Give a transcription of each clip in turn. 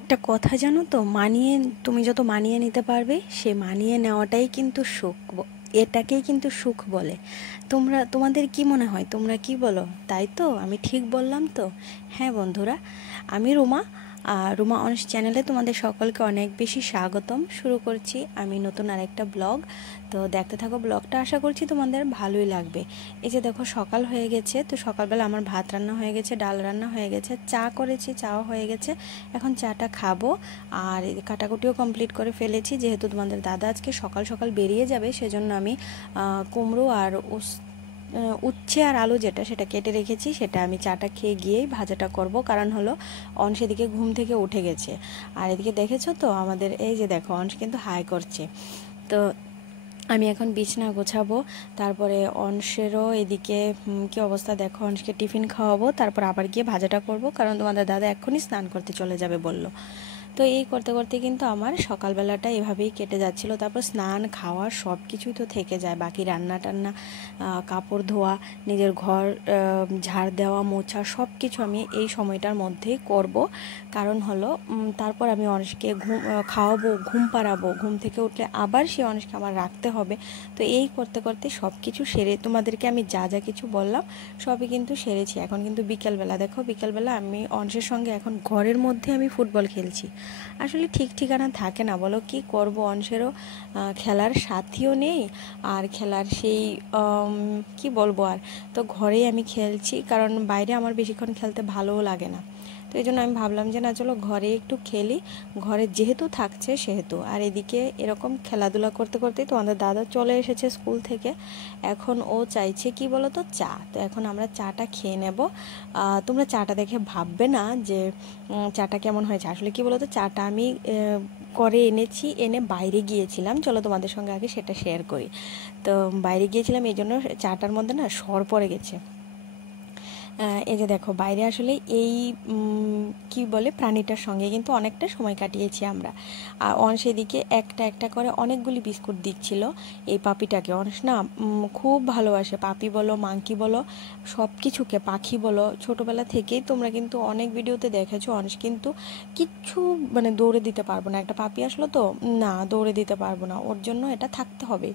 একটা কথা জানো তো, তুমি যত মানিয়ে নিতে পারবে সে মানিয়ে নেওয়াটাই কিন্তু সুখ, এটাকেই কিন্তু সুখ বলে। তোমাদের কি মনে হয়, তোমরা কি বলো? তাই তো, আমি ঠিক বললাম তো? হ্যাঁ বন্ধুরা, আমি রুমা। রুমা অনস চ্যানেলে তোমাদের সকলকে অনেক বেশি স্বাগতম। শুরু করছি আমি নতুন আরেকটা ব্লগ। তো দেখতে থাকো ব্লগটা, আশা করছি তোমাদের ভালোই লাগবে। এই যে দেখো সকাল হয়ে গেছে, তো সকালবেলা আমার ভাত রান্না হয়ে গেছে, ডাল রান্না হয়ে গেছে, চা করেছি, চাও হয়ে গেছে। এখন চাটা খাবো। আর কাটাকুটিও কমপ্লিট করে ফেলেছি, যেহেতু তোমাদের দাদা আজকে সকাল সকাল বেরিয়ে যাবে, সেজন্য আমি কুমড়ো আর উচ্ছে আর আলু যেটা সেটা কেটে রেখেছি, সেটা আমি চাটা খেয়ে গিয়েই ভাজাটা করব। কারণ হলো অংশ এদিকে ঘুম থেকে উঠে গেছে। আর এদিকে দেখেছো তো আমাদের, এই যে দেখো অংশ কিন্তু হাই করছে। তো আমি এখন বিছনা গোছাবো, তারপরে অংশেরও এদিকে কি অবস্থা দেখো, অংশকে টিফিন খাওয়াবো, তারপর আবার গিয়ে ভাজাটা করব, কারণ তোমাদের দাদা এক্ষুনি স্নান করতে চলে যাবে বলল। তো এই করতে করতে কিন্তু আমার সকালবেলাটা এভাবেই কেটে যাচ্ছিল। তারপর স্নান খাওয়া সব কিছুই তো থেকে যায়, বাকি রান্না টান্না, কাপড় ধোয়া, নিজের ঘর ঝাড় দেওয়া, মোছা, সব কিছু আমি এই সময়টার মধ্যেই করব। কারণ হলো তারপর আমি অনেশকে খাওয়াবো, ঘুম পাড়াবো, ঘুম থেকে উঠলে আবার সে অনেশকে আমার রাখতে হবে। তো এই করতে করতে সব কিছু সেরে তোমাদেরকে আমি যা যা কিছু বললাম সবই কিন্তু সেরেছি। এখন কিন্তু বিকেলবেলা, দেখো বিকেলবেলা আমি অংশের সঙ্গে এখন ঘরের মধ্যে আমি ফুটবল খেলছি। আসলে ঠিক ঠিকানা থাকে না, বলো কি করব, অংশেরও খেলার সাথীও নেই, আর খেলার সেই কি বলবো আর। তো ঘরেই আমি খেলছি, কারণ বাইরে আমার বেশিক্ষণ খেলতে ভালোও লাগে না। তো এই জন্য আমি ভাবলাম যে না, চলো ঘরে একটু খেলি, ঘরে যেহেতু থাকছে সেহেতু। আর এদিকে এরকম খেলাধুলা করতে করতেই তো আমাদের দাদা চলে এসেছে স্কুল থেকে। এখন ও চাইছে কি বলো তো, চা। তো এখন আমরা চাটা খেয়ে নেব। তোমরা চাটা দেখে ভাববে না যে চাটা কেমন হয়েছে। আসলে কি বলো তো, চাটা আমি করে এনেছি, এনে বাইরে গিয়েছিলাম, চলো তোমাদের সঙ্গে আগে সেটা শেয়ার করি। তো বাইরে গিয়েছিলাম, এই জন্য চাটার মধ্যে না সর পড়ে গেছে। এই যে দেখো বাইরে আসলে এই কি বলে প্রাণীটার সঙ্গে কিন্তু অনেকটা সময় কাটিয়েছি আমরা। আর অংশ এদিকে একটা একটা করে অনেকগুলি বিস্কুট দিচ্ছিল এই পাপিটাকে। অংশ না খুব ভালোবাসে, পাপি বলো, মাংকি বলো, সব কিছুকে, পাখি বলো। ছোটোবেলা থেকেই তোমরা কিন্তু অনেক ভিডিওতে দেখেছো অংশ কিন্তু কিচ্ছু মানে দৌড়ে দিতে পারবো না। একটা পাপি আসলো তো, না দৌড়ে দিতে পারবো না, ওর জন্য এটা থাকতে হবে,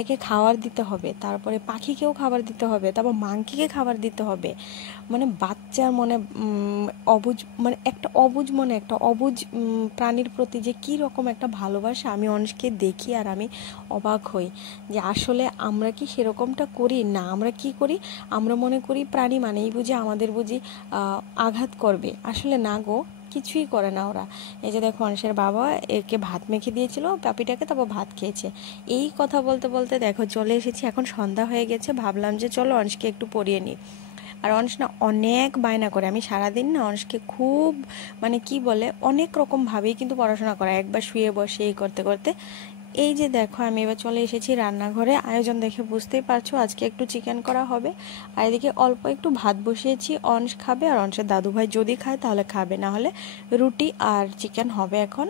একে খাবার দিতে হবে, তারপরে পাখিকেও খাবার দিতে হবে, তারপর মাংকিকে খাবার দিতে হবে। মানে বাচ্চার মনে অবুঝ, মানে একটা অবুঝ মনে, একটা অবুঝ প্রাণীর প্রতি যে কী রকম একটা ভালোবাসা আমি অনেককে দেখি, আর আমি অবাক হই যে আসলে আমরা কি সেরকমটা করি না। আমরা কি করি, আমরা মনে করি প্রাণী মানেই বুঝি আমাদের বুঝি আঘাত করবে। আসলে না গো, কিছুই করে না ওরা। এই যে দেখো অংশের বাবা একে ভাত মেখে দিয়েছিল পাপিটাকে, তারপর ভাত খেয়েছে। এই কথা বলতে বলতে দেখো চলে এসেছি, এখন সন্ধ্যা হয়ে গেছে, ভাবলাম যে চলো অংশকে একটু পরিয়ে নিই। আর অংশ না অনেক বায়না করে, আমি সারাদিন না অংশকে খুব মানে কি বলে অনেক রকমভাবেই কিন্তু পড়াশোনা করা, একবার শুয়ে বসে এই করতে করতে। এই যে দেখো আমি এবার চলে এসেছি রান্নাঘরে, আয়োজন দেখে বুঝতেই পারছো আজকে একটু চিকেন করা হবে। আর এদিকে অল্প একটু ভাত বসিয়েছি, অংশ খাবে, আর অংশের দাদুভাই যদি খায় তাহলে খাবে, না হলে রুটি আর চিকেন হবে এখন।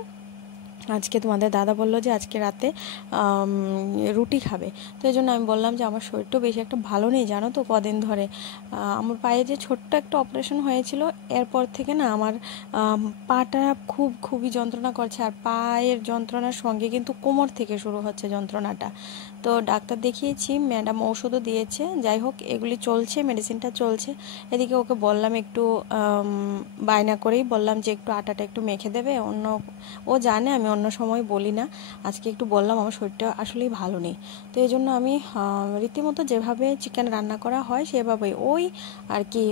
আজকে তোমাদের দাদা বললো যে আজকে রাতে রুটি খাবে। তো এই জন্য আমি বললাম যে আমার শরীরটাও বেশি একটা ভালো নেই জানো তো, কদিন ধরে আমার পায়ে যে ছোট্ট একটা অপারেশন হয়েছিল, এরপর থেকে না আমার পাটা খুবই যন্ত্রণা করছে। আর পায়ের যন্ত্রণার সঙ্গে কিন্তু কোমর থেকে শুরু হচ্ছে যন্ত্রণাটা। তো ডাক্তার দেখিয়েছি, ম্যাডাম ঔষধও দিয়েছে, যাই হোক এগুলি চলছে, মেডিসিনটা চলছে। এদিকে ওকে বললাম একটু বায়না করেই বললাম যে একটু আটাটা একটু মেখে দেবে, ও জানে আমি অন্য সময় বলি না, আজকে একটু বললাম আমার শরীরটা আসলেই ভালো নেই। তো এই জন্য আমি রীতিমতো যেভাবে চিকেন রান্না করা হয় সেভাবেই ওই আর কি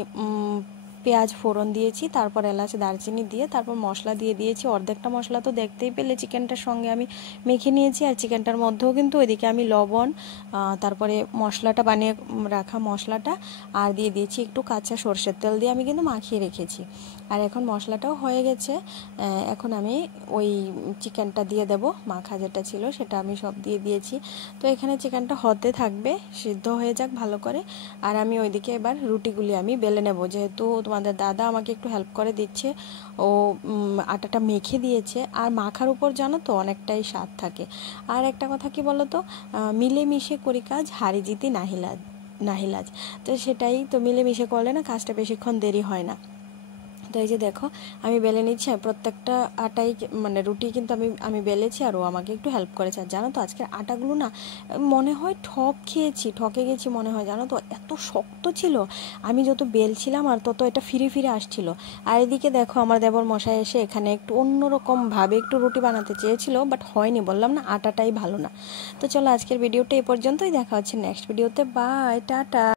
পেঁয়াজ ফোড়ন দিয়েছি, তারপর এলাচ দারচিনি দিয়ে তারপর মশলা দিয়ে দিয়েছি। অর্ধেকটা মশলা তো দেখতেই পেলে চিকেনটার সঙ্গে আমি মেখে নিয়েছি। আর চিকেনটার মধ্যেও কিন্তু ওইদিকে আমি লবণ, তারপরে মশলাটা বানিয়ে রাখা মশলাটা আর দিয়ে দিয়েছি একটু কাঁচা সর্ষের তেল দিয়ে আমি কিন্তু মাখিয়ে রেখেছি। আর এখন মশলাটাও হয়ে গেছে, এখন আমি ওই চিকেনটা দিয়ে দেব, মাখা যেটা ছিল সেটা আমি সব দিয়ে দিয়েছি। তো এখানে চিকেনটা হতে থাকবে, সিদ্ধ হয়ে যাক ভালো করে। আর আমি ওইদিকে এবার রুটিগুলি আমি বেলে নেব, যেহেতু তোমাদের দাদা আমাকে একটু হেল্প করে দিচ্ছে, ও আটাটা মেখে দিয়েছে। আর মাখার উপর জানো তো অনেকটাই স্বাদ থাকে। আর একটা কথা কি বলো তো, মিলেমিশে করি কাজ, হারি জিতি নাহিলাজ। তো সেটাই তো, মিলেমিশে করলে না কাজটা বেশিক্ষণ দেরি হয় না। তো এই যে দেখো আমি বেলে নিচ্ছি, আর প্রত্যেকটা আটাই মানে রুটি কিন্তু আমি বেলেছি, আর ও আমাকে একটু হেল্প করেছে। আর জানো তো আজকের আটাগুলো না মনে হয় ঠকে গেছি মনে হয়, জানো তো এত শক্ত ছিল। আমি যত বেলছিলাম আর তত এটা ফিরে ফিরে আসছিল। আর এদিকে দেখো আমার দেবর মশাই এসে এখানে একটু অন্যরকম ভাবে একটু রুটি বানাতে চেয়েছিল, বাট হয়নি, বললাম না আটাটাই ভালো না। তো চলো আজকের ভিডিওটা এই পর্যন্তই, দেখা হচ্ছে নেক্সট ভিডিওতে, বাই টাটা।